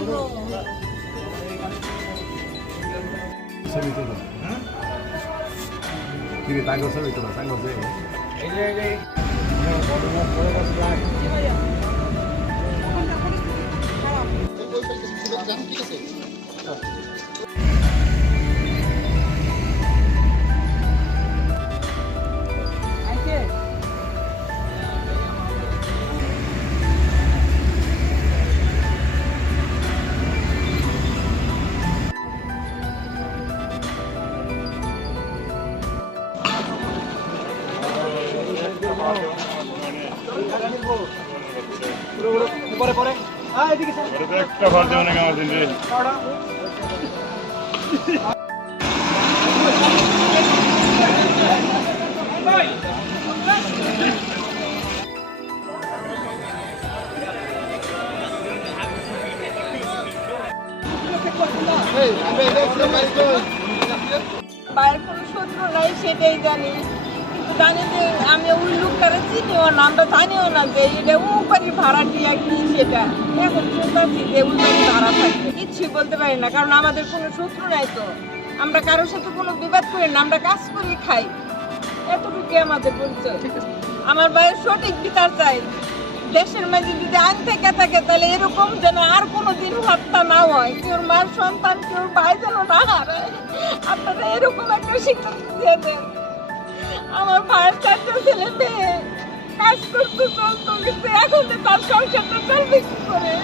ছবি তোলো কি রে তাঙ্গ ছবি তোলো তাঙ্গ যে এই যে পরে পরে এদিকে একটা ভার দেওয়া না আমার দিন বাইরের কোনো শত্রু নাই সেটাই জানি, কিন্তু জানি যে আমি ওই লোকটারে চিনিও না, আমরা জানিও না যে এটা উপারি ভাড়া দিয়া কি সেটা। এখন শুনতেছি যে উপারি ভাড়া থাকবে, কিচ্ছুই বলতে পারি না, কারণ আমাদের কোনো শত্রু নাই তো। আমরা কারোর সাথে কোনো বিবাদ করি না, আমরা কাজ করি খাই, এতটুকু আমাদের পরিচয়। আমার ভাইয়ের সঠিক বিচার চাই। দেশের মাঝে যদি আইন থেকে থাকে তাহলে এরকম যেন আর কোনোদিন হত্যা না হয়, কেউ মার সন্তান কেউ ভাই যেন না হারায়। আপনারা এরকম একটা সিদ্ধান্ত দিয়ে দেন। আমার ভাইয়ের 4টা ছেলে মেয়ে কাজ করতে চলতো, কিন্তু এখন তার সংসারটা চলবে কি করে?